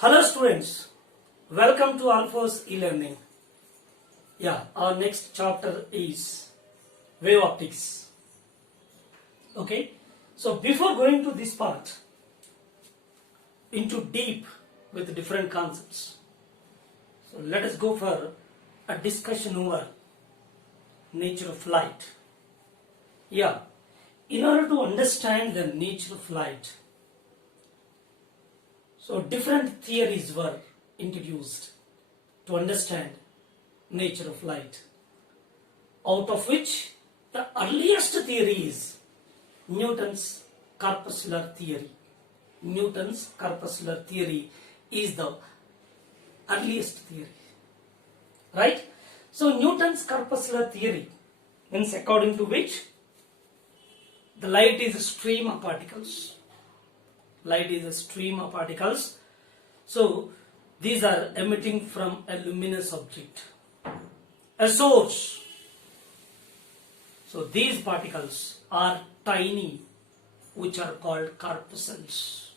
Hello students, welcome to Alpha's e-learning. Our next chapter is wave optics. Okay, so before going to this part, into deep with different concepts, so let us go for a discussion over nature of light. In order to understand the nature of light, so different theories were introduced to understand nature of light, out of which the earliest theory is Newton's corpuscular theory. Newton's corpuscular theory is the earliest theory, right? So Newton's corpuscular theory means according to which the light is a stream of particles. Light is a stream of particles. So these are emitting from a luminous object, a source. So these particles are tiny, which are called corpuscles.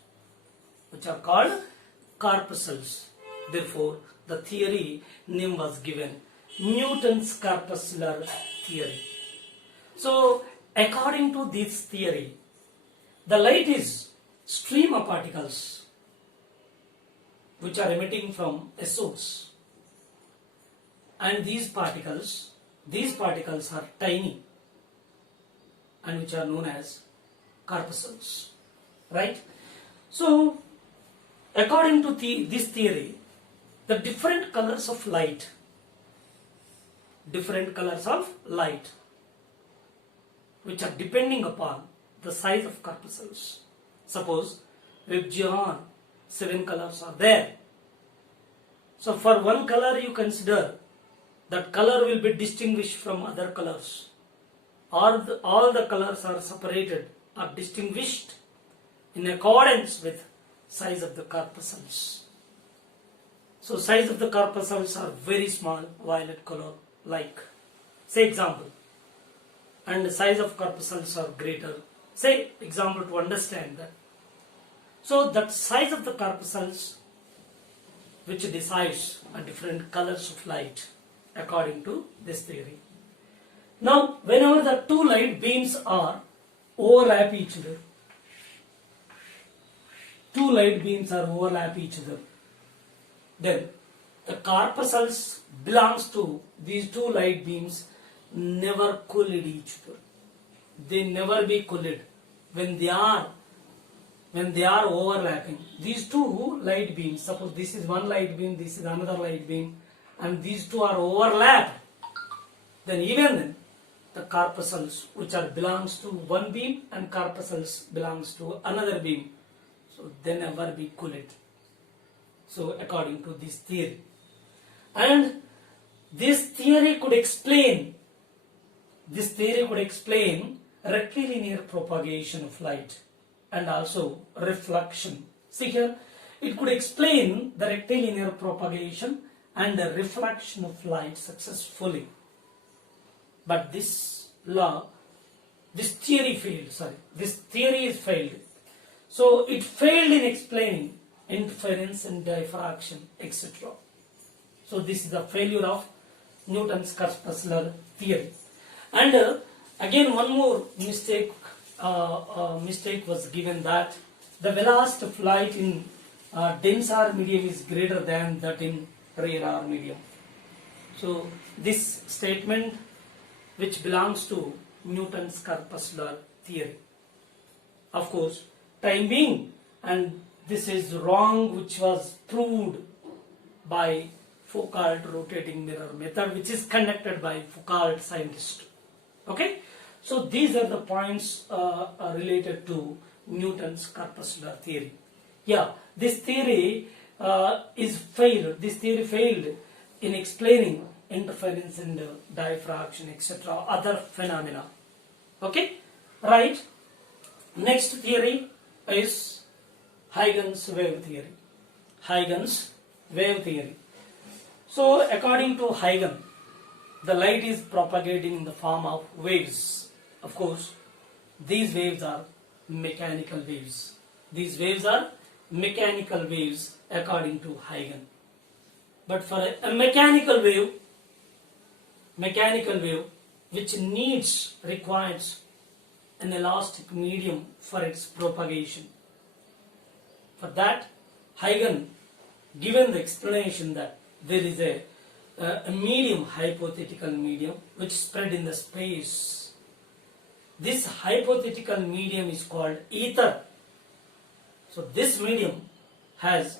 Therefore, the theory name was given Newton's corpuscular theory. So according to this theory, the light is stream of particles which are emitting from a source, and these particles are tiny and which are known as corpuscles, right? So according to this theory, the different colors of light which are depending upon the size of corpuscles. Suppose if 7 colors are there. So for one color you consider that color will be distinguished from other colors. All the colors are separated or distinguished in accordance with size of the corpuscles. So size of the corpuscles are very small, violet color like, say example, and the size of corpuscles are greater. Say example to understand that. So that size of the corpuscles which decides a different colors of light according to this theory. Now whenever the two light beams are overlap each other, then the corpuscles belongs to these two light beams never collide each other. They never be collide when they are overlapping. These two light beams, suppose this is one light beam, this is another light beam, and these two are overlapped, then even then the corpuscles which are belongs to one beam and corpuscles belongs to another beam, so they never be collide. So according to this theory, and this theory could explain rectilinear propagation of light and also reflection. See here, it could explain the rectilinear propagation and the reflection of light successfully. But this theory is failed. So it failed in explaining interference and diffraction, etc. So this is the failure of Newton's corpuscular theory. And again one more mistake was given, that the velocity of light in denser medium is greater than that in rarer medium. So this statement which belongs to Newton's corpuscular theory. Of course, time being, and this is wrong, which was proved by Foucault rotating mirror method, which is conducted by Foucault scientist. Okay, so these are the points related to Newton's corpuscular theory. This theory failed. This theory failed in explaining interference and diffraction, etc., other phenomena. Okay, right. Next theory is Huygens wave theory. So according to Huygens, the light is propagating in the form of waves. Of course, these waves are mechanical waves. These waves are mechanical waves according to Huygens. But for a mechanical wave which requires an elastic medium for its propagation. For that, Huygens given the explanation that there is a medium, hypothetical medium, which spread in the space. This hypothetical medium is called ether. So this medium has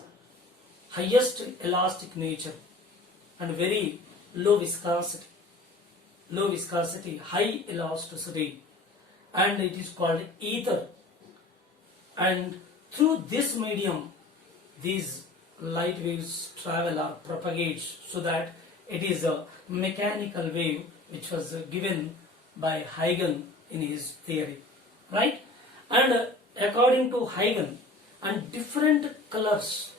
highest elastic nature and very low viscosity, high elasticity, and it is called ether. And through this medium, these light waves travel or propagate, so that it is a mechanical wave which was given by Huygens in his theory, right? And according to Huygens, and different colors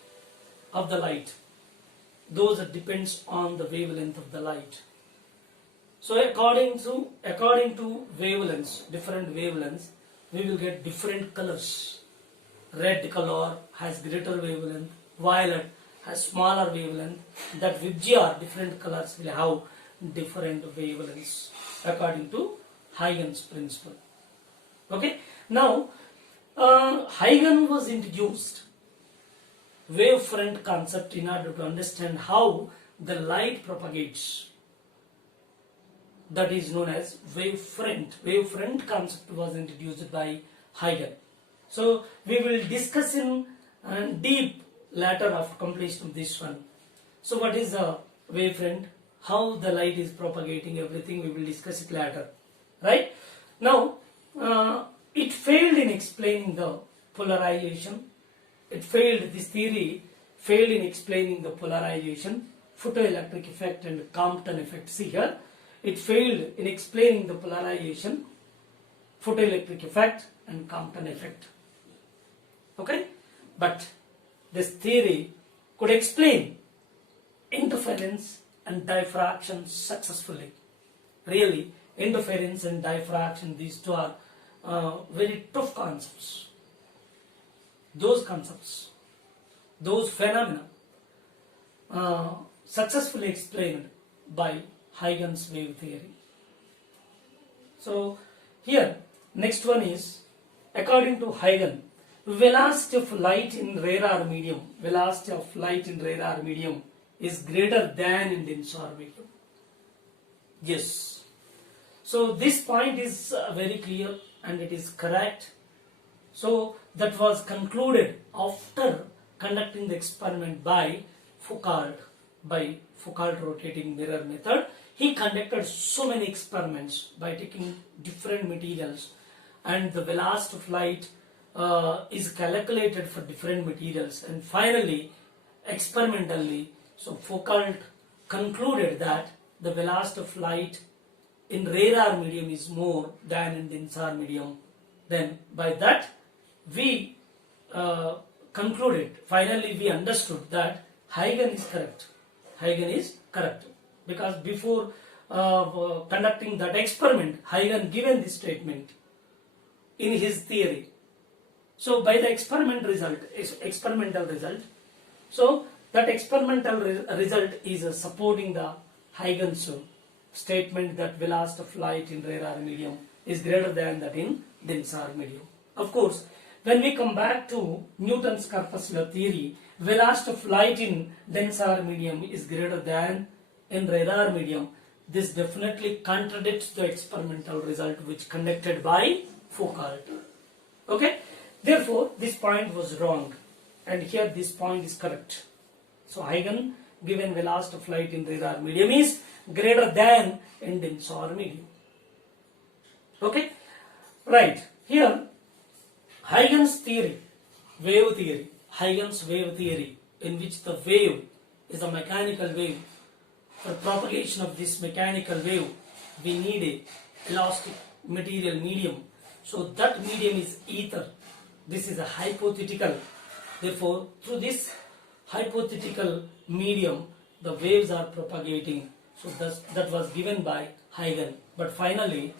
of the light, those depends on the wavelength of the light. So according to wavelengths, different wavelengths, we will get different colors. Red color has greater wavelength, violet has smaller wavelength, that which are different colors will have different wavelengths according to Huygens principle. Okay, now Huygens was introduced wavefront concept in order to understand how the light propagates. That is known as wavefront. Wavefront concept was introduced by Huygens. So we will discuss in deep later after completion of this one. So what is the wavefront? How the light is propagating, everything we will discuss it later. Right? Now, it failed in explaining the polarization. This theory failed in explaining the polarization, photoelectric effect and Compton effect. See here, it failed in explaining the polarization, photoelectric effect and Compton effect. Okay? But this theory could explain interference and diffraction successfully. Really, interference and diffraction, these two are very tough concepts. Those concepts, those phenomena successfully explained by Huygens wave theory. So here, next one is, according to Huygens, velocity of light in rarer medium is greater than in denser medium. Yes. So this point is very clear and it is correct. So that was concluded after conducting the experiment by Foucault rotating mirror method. He conducted so many experiments by taking different materials, and the velocity of light is calculated for different materials, and finally experimentally, so Foucault concluded that the velocity of light in rarer medium is more than in denser medium. Then by that we concluded, finally we understood that Huygens is correct. Huygens is correct, because before conducting that experiment, Huygens given this statement in his theory. So by the experimental result, so that experimental result is supporting the Huygens statement that velocity of light in rarer medium is greater than that in denser medium. Of course, when we come back to Newton's corpuscular theory, velocity of light in denser medium is greater than in rarer medium. This definitely contradicts the experimental result which conducted by Foucault. Okay? Therefore, this point was wrong, and here this point is correct. So Huygens given velocity of light in rarer medium is greater than in denser medium. Okay? Right. Here, Huygens theory, Huygens wave theory, in which the wave is a mechanical wave. For propagation of this mechanical wave, we need a elastic material medium. So that medium is ether. This is a hypothetical. Therefore, through this hypothetical medium, the waves are propagating. So that was given by Huygens. But finally,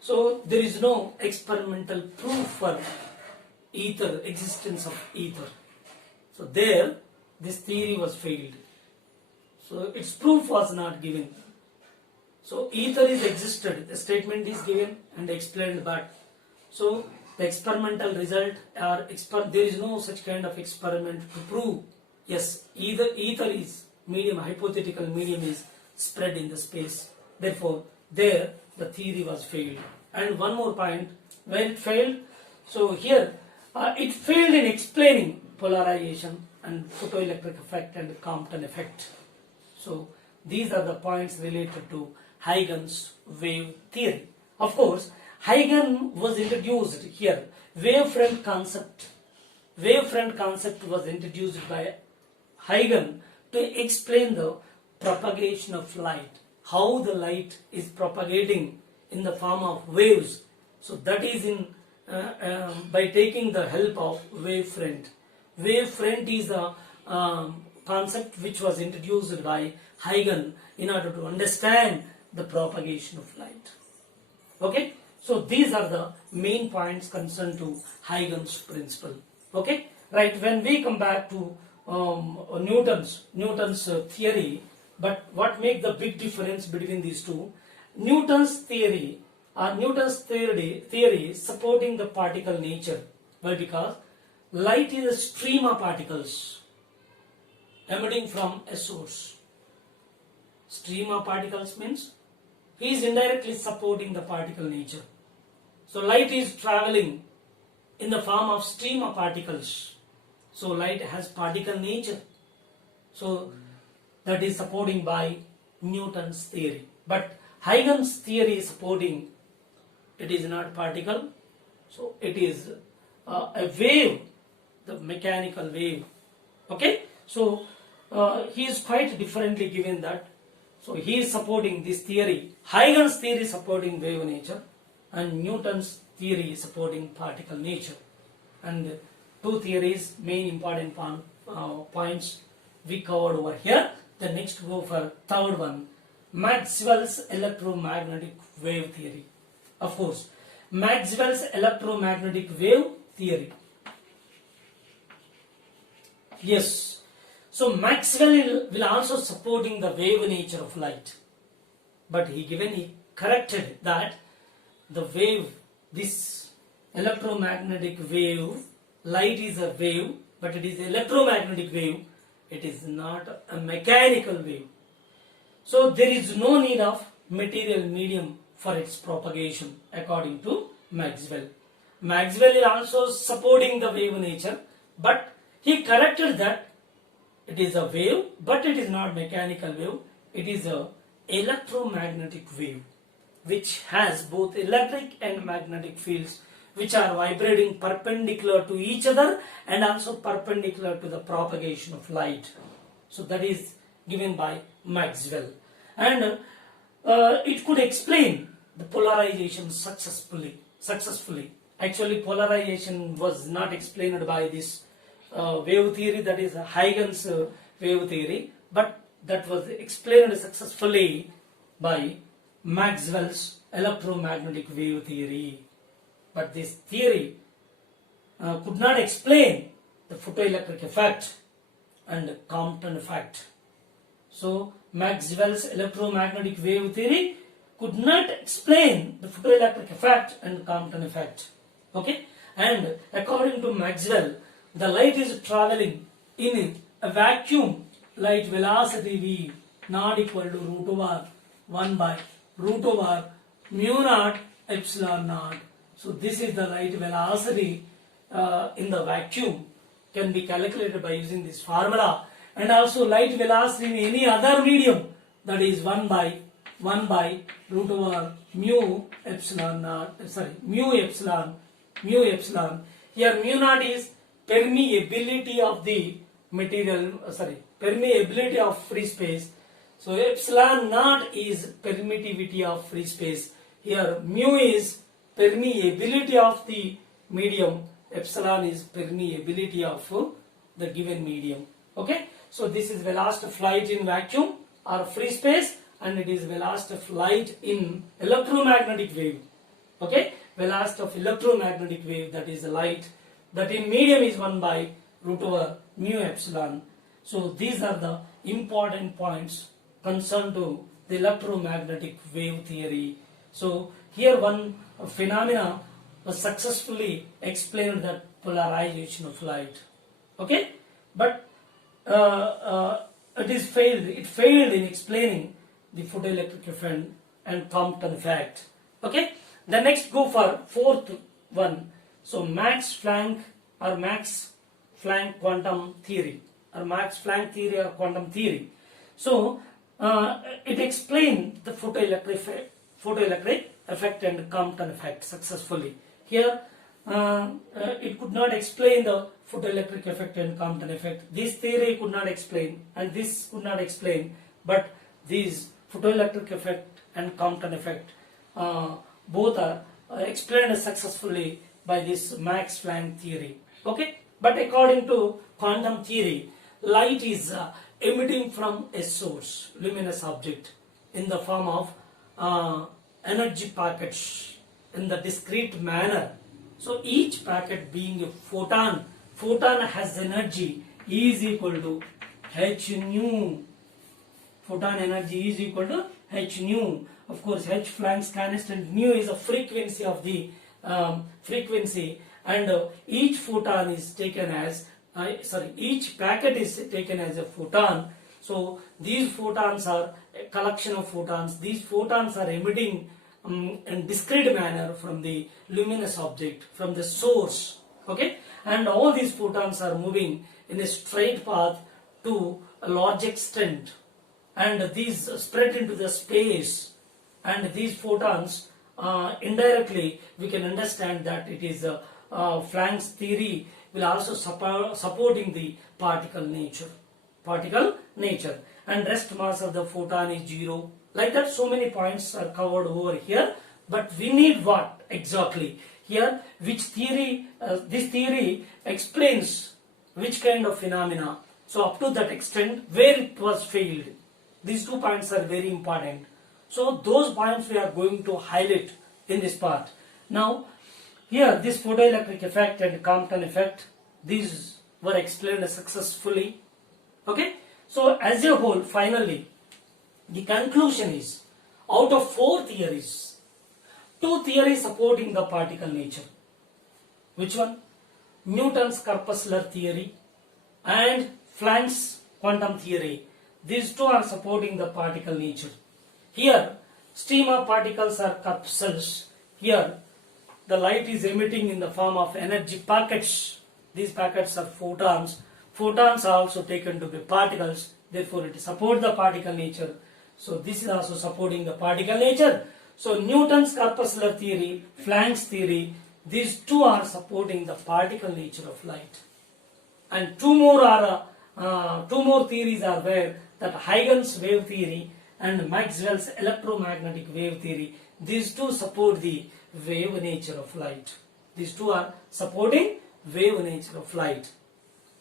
so there is no experimental proof for ether, existence of ether. So there this theory was failed. So its proof was not given. So ether is existed, the statement is given and explained, but so the experimental result or there is no such kind of experiment to prove yes, either ether is medium, hypothetical medium is spread in the space. Therefore there the theory was failed. And one more point, when it failed, so here it failed in explaining polarization and photoelectric effect and Compton effect. So these are the points related to Huygens wave theory. Of course, Huygens was introduced here. Wavefront concept was introduced by Huygens to explain the propagation of light, how the light is propagating in the form of waves. So that is in by taking the help of wavefront. Wavefront is a concept which was introduced by Huygens in order to understand the propagation of light. Okay, so these are the main points concerned to Huygens principle. Okay, right. When we come back to Newton's theory, but what makes the big difference between these two? Newton's theory is supporting the particle nature. Why? Because light is a stream of particles emitting from a source. Stream of particles means he is indirectly supporting the particle nature. So light is traveling in the form of stream of particles. So light has particle nature. So that is supporting by Newton's theory. But Huygens theory is supporting it is not particle. So it is a wave, the mechanical wave. Okay. So he is quite differently given that. So he is supporting this theory. Huygens theory is supporting wave nature and Newton's theory is supporting particle nature. And two theories, main important points we covered over here. The next go for third one, Maxwell's electromagnetic wave theory. Of course, Maxwell's electromagnetic wave theory. Yes. So Maxwell will also supporting the wave nature of light. But he corrected that the wave, this electromagnetic wave, light is a wave, but it is electromagnetic wave. It is not a mechanical wave. So there is no need of material medium for its propagation according to Maxwell. Maxwell is also supporting the wave nature, but he corrected that it is a wave, but it is not mechanical wave. It is a electromagnetic wave, which has both electric and magnetic fields, which are vibrating perpendicular to each other and also perpendicular to the propagation of light. So that is given by Maxwell. And it could explain the polarization successfully. Actually, polarization was not explained by this wave theory, that is Huygens wave theory, but that was explained successfully by Maxwell's electromagnetic wave theory. But this theory could not explain the photoelectric effect and Compton effect. So Maxwell's electromagnetic wave theory could not explain the photoelectric effect and Compton effect. Okay, and according to Maxwell, the light is traveling in a vacuum. Light velocity v not equal to root over 1 by root over mu naught epsilon naught. So this is the light velocity in the vacuum, can be calculated by using this formula. And also light velocity in any other medium, that is 1 by root over mu epsilon naught, mu epsilon. Here mu naught is permeability of the material, permeability of free space. So epsilon naught is permittivity of free space. Here mu is permeability of the medium, epsilon is permeability of the given medium. Okay, so this is velocity of light in vacuum or free space, and it is velocity of light in electromagnetic wave. Okay, velocity of electromagnetic wave, that is light, that in medium is 1 by root over mu epsilon. So these are the important points concerned to the electromagnetic wave theory. So here one phenomena was successfully explained, that polarization of light. Okay, but it failed in explaining the photoelectric effect and Compton effect. Okay, the next go for fourth one. So Max Planck quantum theory, or Max Planck theory or quantum theory. So it explained the photoelectric effect and Compton effect successfully. Here it could not explain the photoelectric effect and Compton effect. This theory could not explain and this could not explain, but these photoelectric effect and Compton effect both are explained successfully by this Max Planck theory. Okay, but according to quantum theory, light is emitting from a source, luminous object, in the form of energy packets in the discrete manner. So each packet being a photon has energy is equal to h nu. Photon energy is equal to h nu. Of course, h Planck's constant, nu is a frequency of the frequency, and each photon is taken as each packet is taken as a photon. So these photons are a collection of photons. These photons are emitting in discrete manner from the luminous object, from the source. Okay, and all these photons are moving in a straight path to a large extent, and these spread into the space. And these photons, indirectly we can understand that it is Planck's theory will also supporting the particle nature, and rest mass of the photon is 0. Like that, so many points are covered over here. But we need what exactly here? Which theory? This theory explains which kind of phenomena. So up to that extent, where it was failed. These 2 points are very important. So those points we are going to highlight in this part. Now here this photoelectric effect and Compton effect, these were explained successfully. Okay, so as a whole, finally the conclusion is, out of 4 theories, 2 theories supporting the particle nature. Which one? Newton's corpuscular theory and Planck's quantum theory. These 2 are supporting the particle nature. Here, streamer particles are corpuscles. Here, the light is emitting in the form of energy packets. These packets are photons. Photons are also taken to be particles. Therefore, it supports the particle nature. So, this is also supporting the particle nature. So, Newton's corpuscular theory, Planck's theory, these 2 are supporting the particle nature of light. And 2 more theories are there, that Huygens wave theory and Maxwell's electromagnetic wave theory. These 2 support the wave nature of light. These 2 are supporting wave nature of light.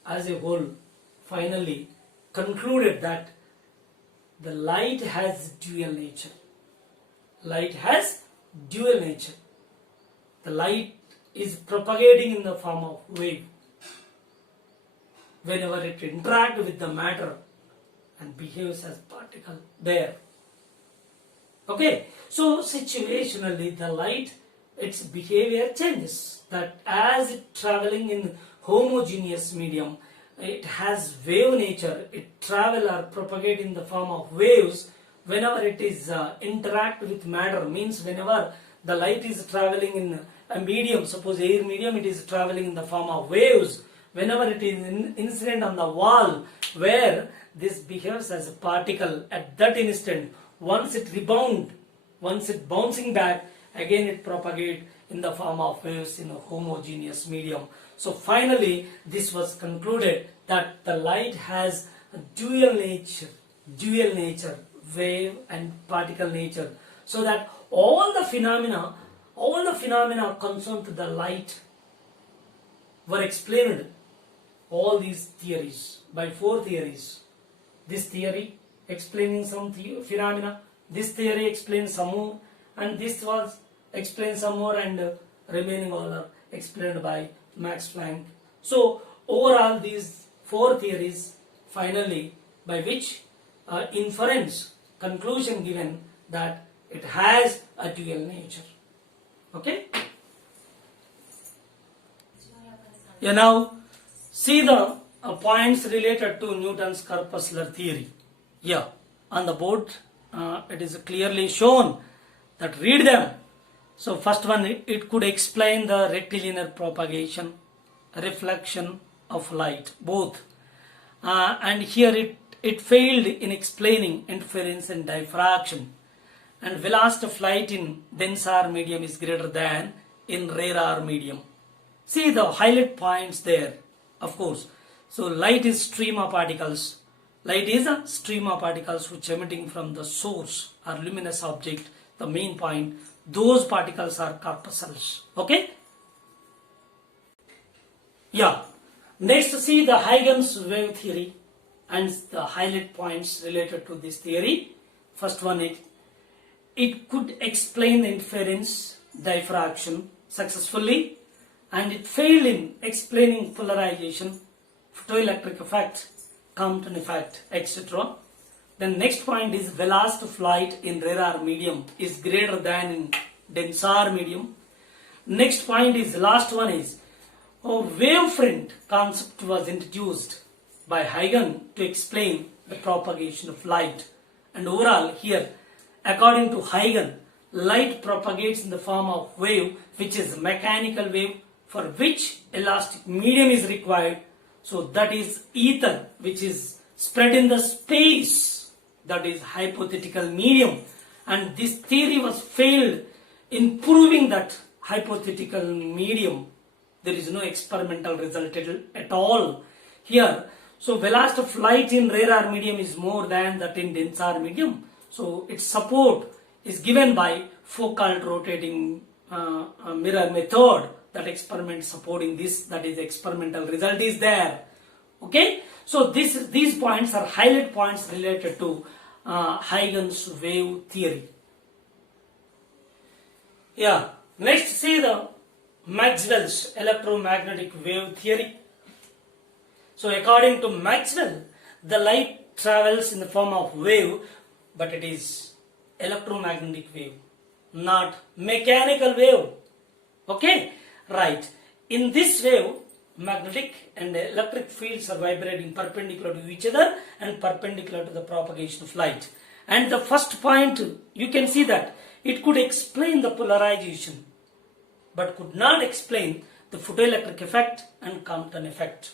As a whole, finally concluded that the light has dual nature. Light has dual nature. The light is propagating in the form of wave. Whenever it interacts with the matter and behaves as particle there. Okay, so situationally the light, its behavior changes. That as it traveling in homogeneous medium, it has wave nature. It travel or propagate in the form of waves. Whenever it is interact with matter, means whenever the light is traveling in a medium, suppose air medium, it is traveling in the form of waves. Whenever it is incident on the wall, where this behaves as a particle, at that instant, once it rebound, once it bouncing back, again it propagate in the form of waves in a homogeneous medium. So finally, this was concluded that the light has a dual nature, wave and particle nature. So that all the phenomena concerned to the light were explained, all these theories, by 4 theories. This theory explaining some phenomena, this theory explains some more, and this was explained some more, and remaining all are explained by Max Planck. So overall these four theories finally by which inference conclusion given that it has a dual nature. Okay. You now see the points related to Newton's corpuscular theory. Yeah, on the board it is clearly shown that read them. So first one, it could explain the rectilinear propagation, reflection of light, both. And here it failed in explaining interference and diffraction. And velocity of light in denser medium is greater than in rarer medium. See the highlight points there, of course. So light is stream of particles. Light is a stream of particles which emitting from the source or luminous object, the main point. Those particles are corpuscles. Okay? Yeah. Next, see the Huygens wave theory and the highlight points related to this theory. First one, it could explain interference, diffraction successfully, and it failed in explaining polarization, photoelectric effect, Compton effect, etc. Then next point is velocity of light in rarer medium is greater than in denser medium. Next point is, last one is, a wavefront concept was introduced by Huygens to explain the propagation of light. And overall here, according to Huygens, light propagates in the form of wave, which is mechanical wave, for which elastic medium is required. So that is ether, which is spread in the space, that is hypothetical medium. And this theory was failed in proving that hypothetical medium. There is no experimental result at all here. So velocity of light in rarer medium is more than that in denser medium. So its support is given by focal rotating mirror method. That experiment supporting this, that is experimental result is there. Okay. So these points are highlight points related to Huygens wave theory. Yeah. Next, see the Maxwell's electromagnetic wave theory. So according to Maxwell, the light travels in the form of wave, but it is electromagnetic wave, not mechanical wave. Okay, right. In this wave, magnetic and electric fields are vibrating perpendicular to each other and perpendicular to the propagation of light. And the first point, you can see that it could explain the polarization, but could not explain the photoelectric effect and Compton effect.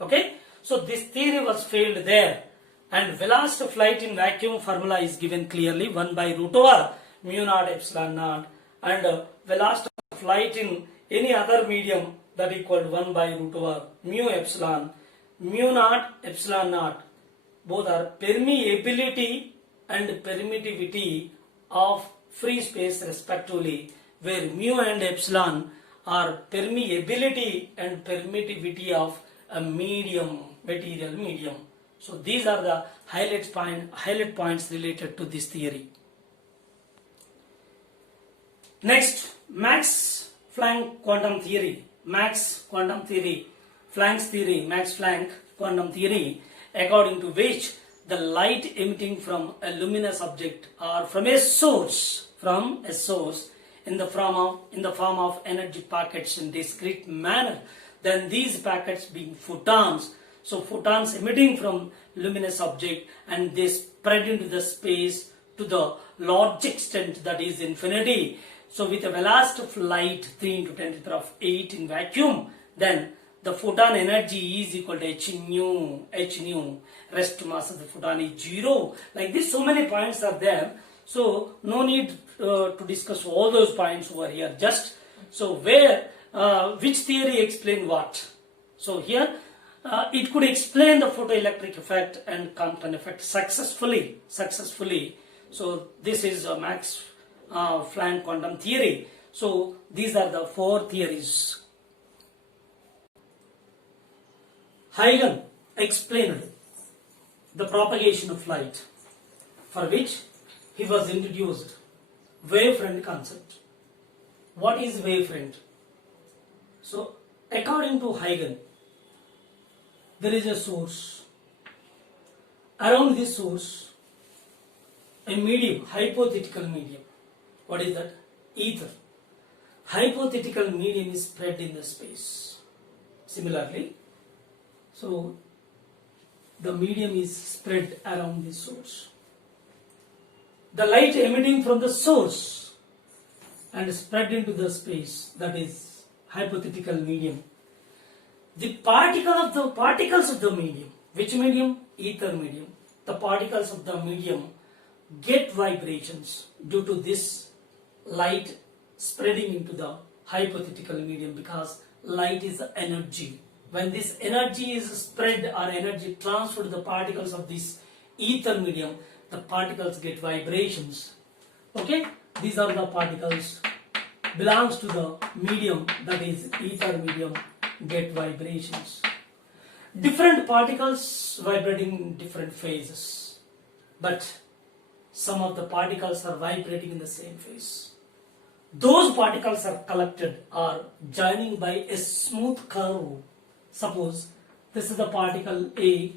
Okay, so this theory was failed there. And velocity of light in vacuum formula is given clearly, 1 by root over mu naught epsilon naught, and velocity of light in any other medium that equal 1 by root over mu epsilon, mu naught epsilon naught. Both are permeability and permittivity of free space respectively, where mu and epsilon are permeability and permittivity of a medium, material medium. So these are the highlight points related to this theory. Next, Max Planck quantum theory. Max quantum theory, Planck's theory, Max Planck quantum theory, according to which the light emitting from a luminous object or from a source in the form of energy packets in discrete manner, then these packets being photons. So photons emitting from luminous object, and they spread into the space to the large extent, that is infinity. So with a velocity of light 3 into 10 to the power of 8 in vacuum, then the photon energy is equal to h nu. Rest mass of the photon is 0. Like this, so many points are there. So no need to discuss all those points over here. Just so which theory explain what? So here it could explain the photoelectric effect and Compton effect successfully. So this is Max Planck quantum theory. So these are the four theories. Huygens explained the propagation of light, for which he was introduced wavefront concept. What is wavefront? So according to Huygens, there is a source. Around this source, a medium, hypothetical medium. What is that? Ether. Hypothetical medium is spread in the space. Similarly, so the medium is spread around the source. The light emitting from the source and spread into the space, that is hypothetical medium. The particles of the medium, which medium? Ether medium. The particles of the medium get vibrations due to this light spreading into the hypothetical medium, because light is energy. When this energy is spread or energy transferred to the particles of this ether medium, the particles get vibrations. Okay, these are the particles belongs to the medium, that is ether medium, get vibrations. Different particles vibrating in different phases, but some of the particles are vibrating in the same phase. Those particles are collected or joining by a smooth curve. Suppose this is the particle A,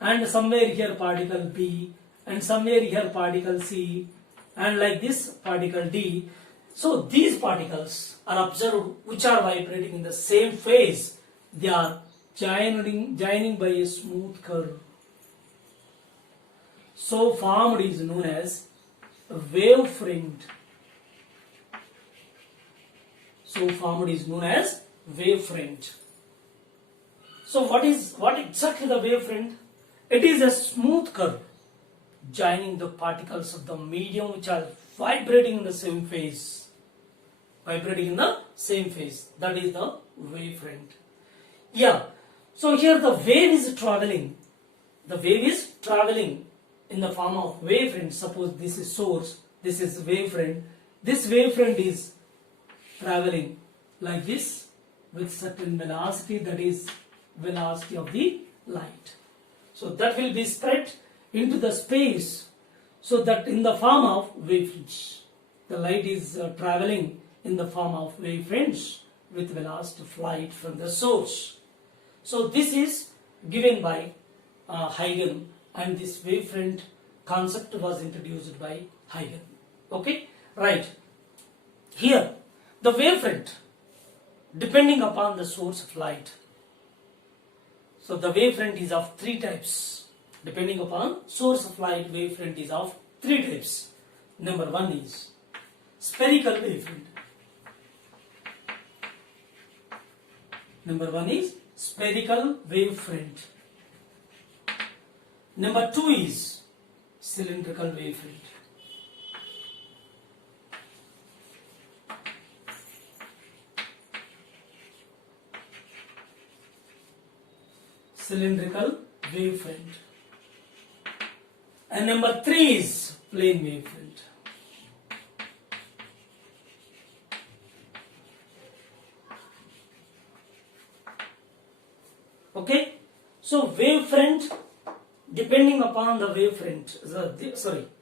and somewhere here particle B, and somewhere here particle C, and like this particle D. So these particles are observed which are vibrating in the same phase. They are joining by a smooth curve. So formed is known as a wavefront. So formed is known as wavefront. So what exactly the wavefront? It is a smooth curve joining the particles of the medium which are vibrating in the same phase. Vibrating in the same phase. That is the wavefront. Yeah. So here the wave is traveling. The wave is traveling in the form of wavefront. Suppose this is source, this is wavefront. This wavefront is traveling like this with certain velocity, that is velocity of the light. So that will be spread into the space, so that in the form of wavefronts. The light is traveling in the form of wavefronts with velocity of light from the source. So this is given by Huygens, and this wavefront concept was introduced by Huygens. Okay, right. Here, the wavefront, depending upon the source of light. So the wavefront is of three types. Depending upon source of light, wavefront is of three types. Number one is spherical wavefront. Number one is spherical wavefront. Number two is cylindrical wavefront. Cylindrical wavefront. And number three is plane wavefront. Okay, so wavefront, depending upon the wavefront,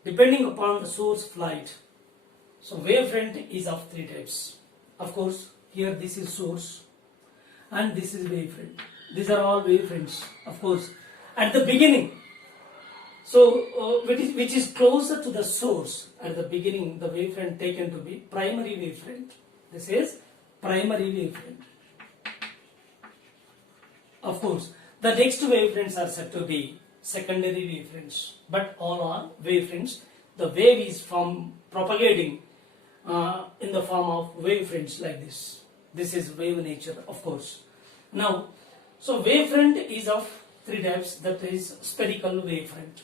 depending upon the source of light. So wavefront is of three types. Of course, here this is source and this is wavefront. These are all wavefronts, of course. At the beginning, so which is closer to the source, at the beginning, the wavefront taken to be primary wavefront. This is primary wavefront. Of course, the next wavefronts are said to be secondary wavefronts, but all are wavefronts. The wave is propagating in the form of wavefronts like this. This is wave nature, of course. Now, so wavefront is of three types, that is spherical wavefront.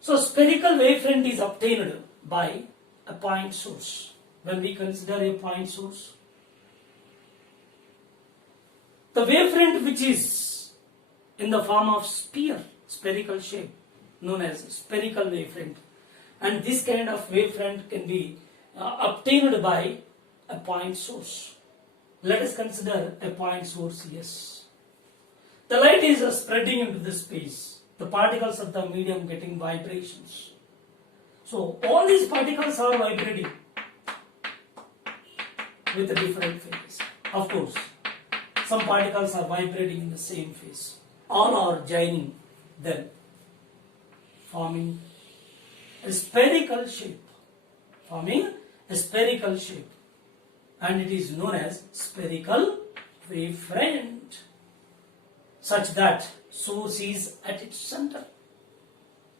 So spherical wavefront is obtained by a point source. When we consider a point source, the wavefront which is in the form of sphere, spherical shape, known as spherical wavefront, and this kind of wavefront can be obtained by a point source. Let us consider a point source. Yes, the light is spreading into the space. The particles of the medium getting vibrations. So all these particles are vibrating with a different phase. Of course, some particles are vibrating in the same phase. all are joining, then forming a spherical shape, forming a spherical shape, and it is known as spherical wavefront, such that source is at its center.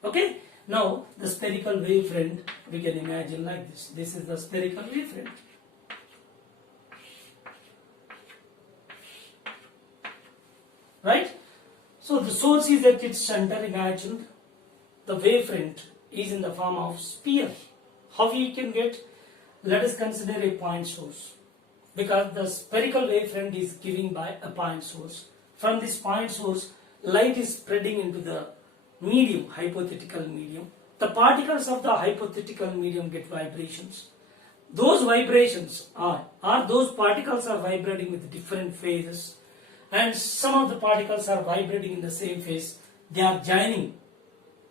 Okay, now the spherical wavefront we can imagine like this. This is the spherical wavefront. Right? So the source is at its center. Imagine the wavefront is in the form of sphere. How we can get? Let us consider a point source, because the spherical wavefront is given by a point source. From this point source, light is spreading into the medium, hypothetical medium. The particles of the hypothetical medium get vibrations. Those vibrations those particles are vibrating with different phases, and some of the particles are vibrating in the same phase. They are joining.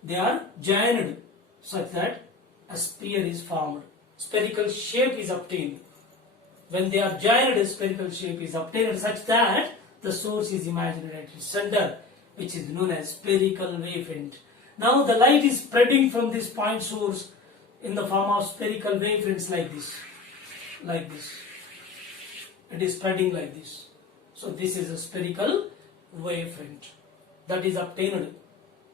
They are joined such that a sphere is formed. Spherical shape is obtained. When they are joined, a spherical shape is obtained such that the source is imagined at its center, which is known as spherical wavefront. Now the light is spreading from this point source in the form of spherical wavefronts like this. Like this. It is spreading like this. So this is a spherical wavefront that is obtained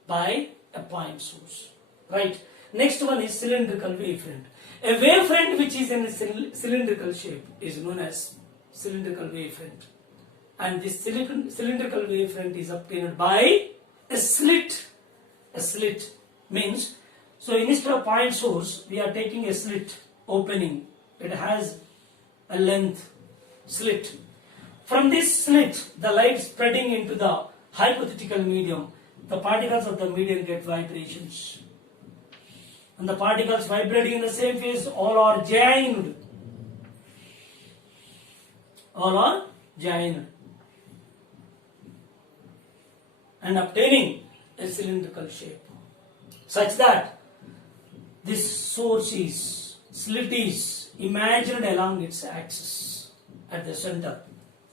by a point source. Right. Next one is cylindrical wavefront. A wavefront which is in a cylindrical shape is known as cylindrical wavefront. And this cylindrical wavefront is obtained by a slit. A slit means, so instead of point source, we are taking a slit opening. It has a length, slit. From this slit, the light spreading into the hypothetical medium, the particles of the medium get vibrations. And the particles vibrating in the same phase, all are joined. All are joined. And obtaining a cylindrical shape, such that this source is, slit is imagined along its axis at the center.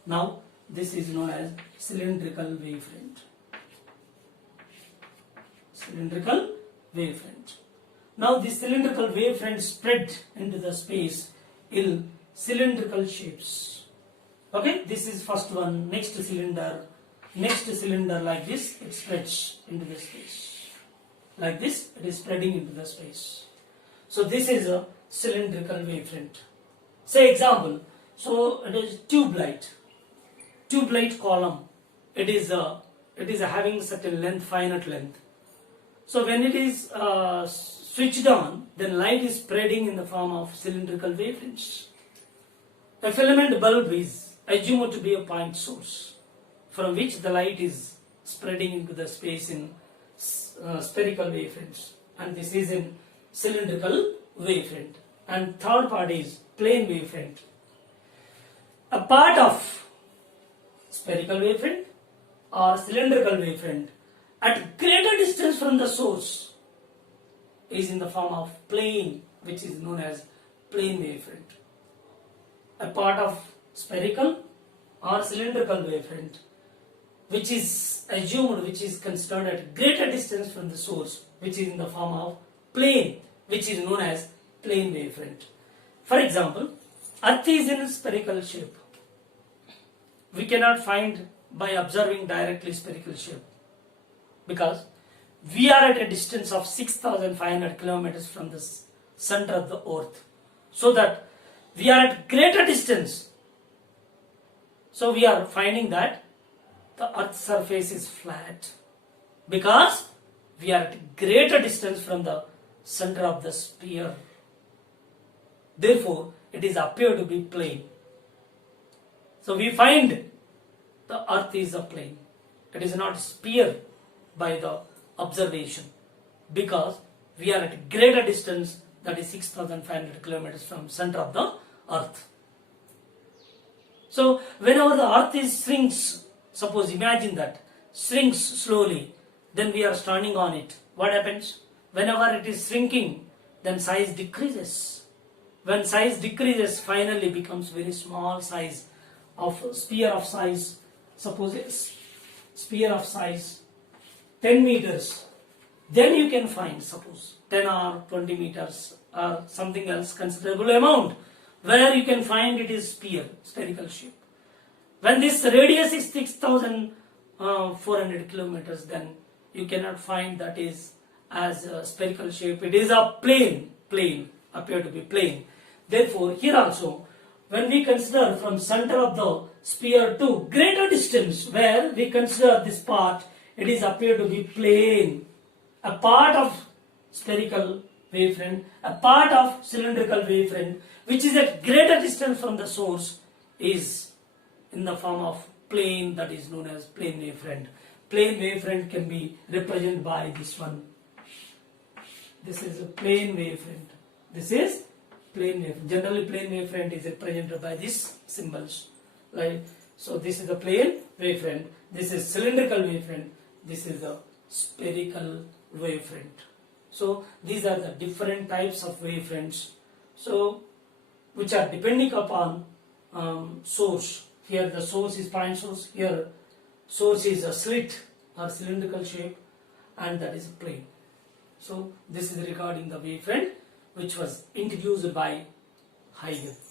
Now this is known as cylindrical wavefront. Cylindrical wavefront. Now this cylindrical wavefront spread into the space in cylindrical shapes. Okay, this is first one. Next cylinder like this, it spreads into the space. Like this, it is spreading into the space. So this is a cylindrical wavefront. Say example, so it is tube light column. It is having certain length, finite length. So when it is switched on, then light is spreading in the form of cylindrical wavefronts. A filament bulb is assumed to be a point source, from which the light is spreading into the space in spherical wavefronts, and this is in cylindrical wavefront. And third part is plane wavefront. A part of spherical wavefront or cylindrical wavefront at greater distance from the source is in the form of plane, which is known as plane wavefront. A part of spherical or cylindrical wavefront which is assumed, which is considered at greater distance from the source, which is in the form of plane, which is known as plane wavefront. For example, Earth is in a spherical shape. We cannot find by observing directly spherical shape, because we are at a distance of 6,500 kilometers from the center of the earth, so that we are at greater distance. So we are finding that the earth's surface is flat because we are at greater distance from the center of the sphere. Therefore, it is appeared to be plane. So we find the earth is a plane. It is not a sphere by the observation, because we are at greater distance, that is 6,500 kilometers from center of the earth. So whenever the earth is shrinks, suppose imagine that shrinks slowly, then we are standing on it. What happens? Whenever it is shrinking, then size decreases. When size decreases, finally becomes very small size of sphere of size. Suppose sphere of size 10 meters, then you can find, suppose 10 or 20 meters or something else considerable amount, where you can find it is spherical shape. When this radius is 6,400 kilometers, then you cannot find that is as a spherical shape. It is a plane, appear to be plane. Therefore, here also, when we consider from center of the sphere to greater distance, where we consider this part, it is appear to be plane, a part of spherical wavefront, a part of cylindrical wavefront, which is at greater distance from the source, is in the form of plane, that is known as plane wavefront. Plane wavefront can be represented by this one. This is a plane wavefront. This is plane wavefront. Generally, plane wavefront is represented by these symbols. Right? So this is the plane wavefront. This is cylindrical wavefront. This is the spherical wavefront. So these are the different types of wavefronts. So which are depending upon source. Here the source is point source. Here source is a slit or cylindrical shape, and that is a plane. So this is regarding the wavefront, which was introduced by Huygens.